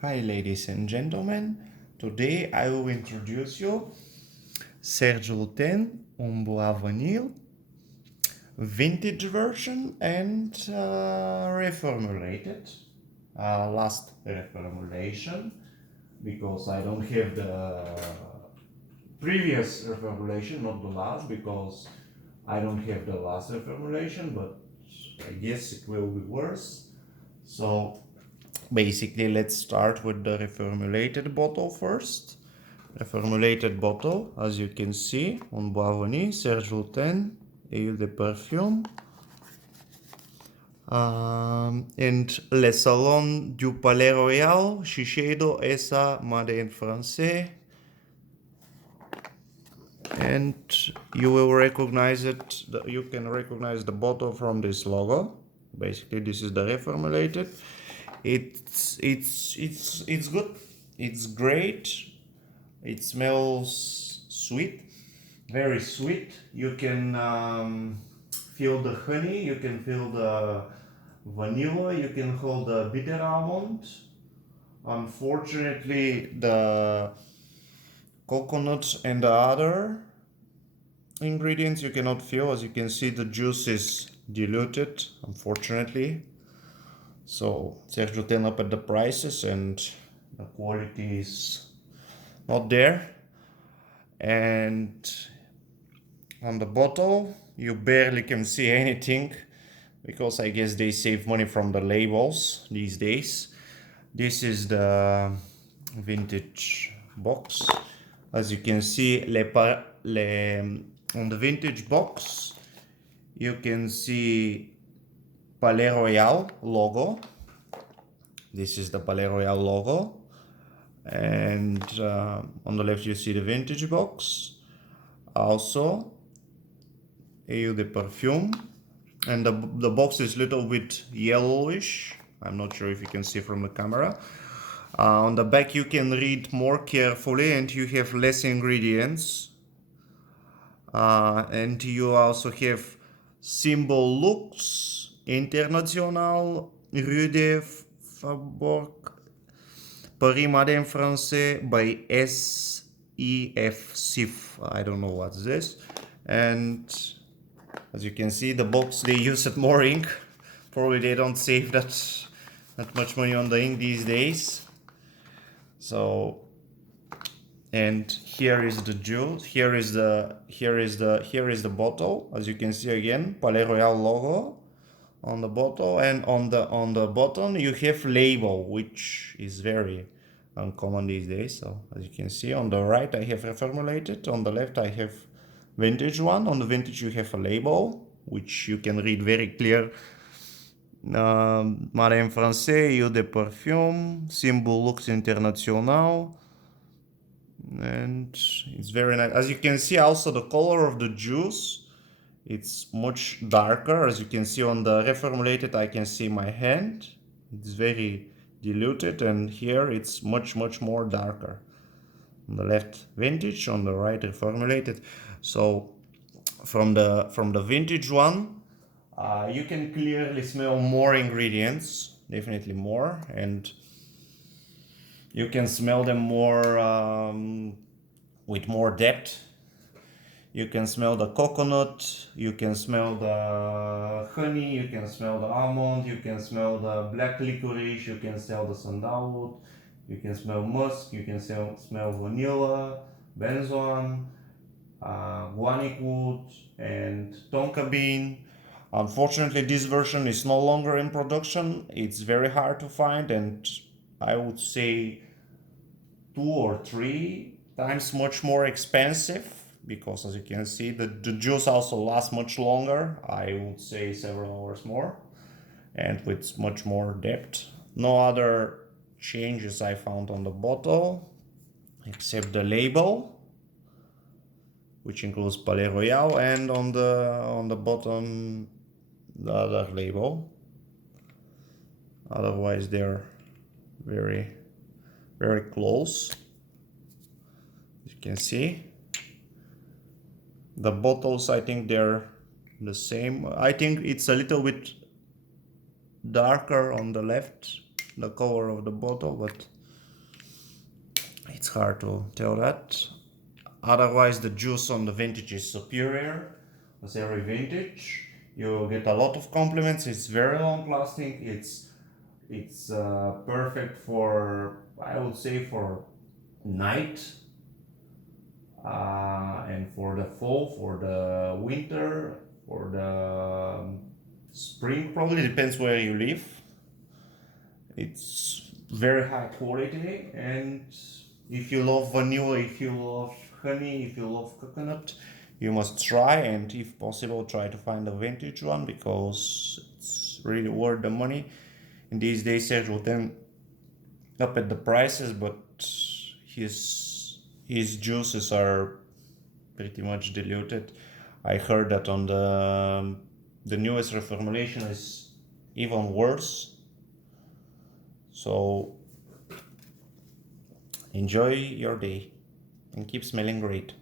Hi ladies and gentlemen, today I will introduce you SERGE LUTENS Un, bois, vanille, vintage version and reformulated, last reformulation, because I don't have the previous reformulation, not the last, because I don't have the last reformulation, but I guess it will be worse. So basically, let's start with the reformulated bottle first. Reformulated bottle, as you can see, on bois vanille, SERGE LUTENS, huile de perfume. And Le Salon du Palais Royal, Shiseido, ESA, made in français. And you will recognize it, you can recognize the bottle from this logo. Basically, this is the reformulated. It's good. It's great. It smells sweet, very sweet. You can feel the honey. You can feel the vanilla. You can feel the bitter almond. Unfortunately, the coconut and the other ingredients you cannot feel. As you can see, the juice is diluted, unfortunately. So SERGE LUTENS up at the prices and the quality is not there. And on the bottle you barely can see anything, because I guess they save money from the labels these days. This is the vintage box. As you can see, on the vintage box you can see Palais Royal logo. This is the Palais Royal logo. And on the left you see the vintage box. Also, huile de perfume. And the box is a little bit yellowish. I'm not sure if you can see from the camera. On the back you can read more carefully and you have less ingredients. And you also have symbol Lux, International, Rue de Faubourg, Paris made in français by SEF. I don't know what's this. And as you can see, the box, they use it more ink. Probably they don't save that much money on the ink these days. So, and here is the juice. Here is the bottle. As you can see again, Palais Royal logo on the bottle, and on the bottom you have label, which is very uncommon these days. So as you can see, on the right I have reformulated, on the left I have vintage one. On the vintage you have a label which you can read very clear. Made in français, huile de perfume, symbol Lux International. And it's very nice. As you can see, also the color of the juice, it's much darker. As you can see on the reformulated, I can see my hand. It's very diluted, and here it's much more darker. On the left vintage, on the right reformulated. So from the vintage one, you can clearly smell more ingredients, definitely more, and you can smell them more with more depth. You can smell the coconut, you can smell the honey, you can smell the almond, you can smell the black licorice, you can smell the sandalwood, you can smell musk, you can smell vanilla, benzoin, guanic wood, and tonka bean. Unfortunately, this version is no longer in production. It's very hard to find, and I would say 2 or 3 times much more expensive, because as you can see, the juice also lasts much longer. I would say several hours more, and with much more depth. No other changes I found on the bottle except the label, which includes Palais Royal, and on the bottom the other label. Otherwise they're very close. As you can see, the bottles, I think they're the same. I think it's a little bit darker on the left, the color of the bottle, but It's hard to tell that. Otherwise, the juice on the vintage is superior. With every vintage, you get a lot of compliments. It's very long lasting. It's perfect for, I would say, for night and for the fall, for the winter, for the spring. Probably depends where you live. It's very high quality, and if you love vanilla, if you love honey, if you love coconut, you must try, and if possible try to find a vintage one because it's really worth the money. In these days SERGE LUTENS up at the prices, but his juices are pretty much diluted. I heard that on the newest reformulation is even worse. So enjoy your day and keep smelling great.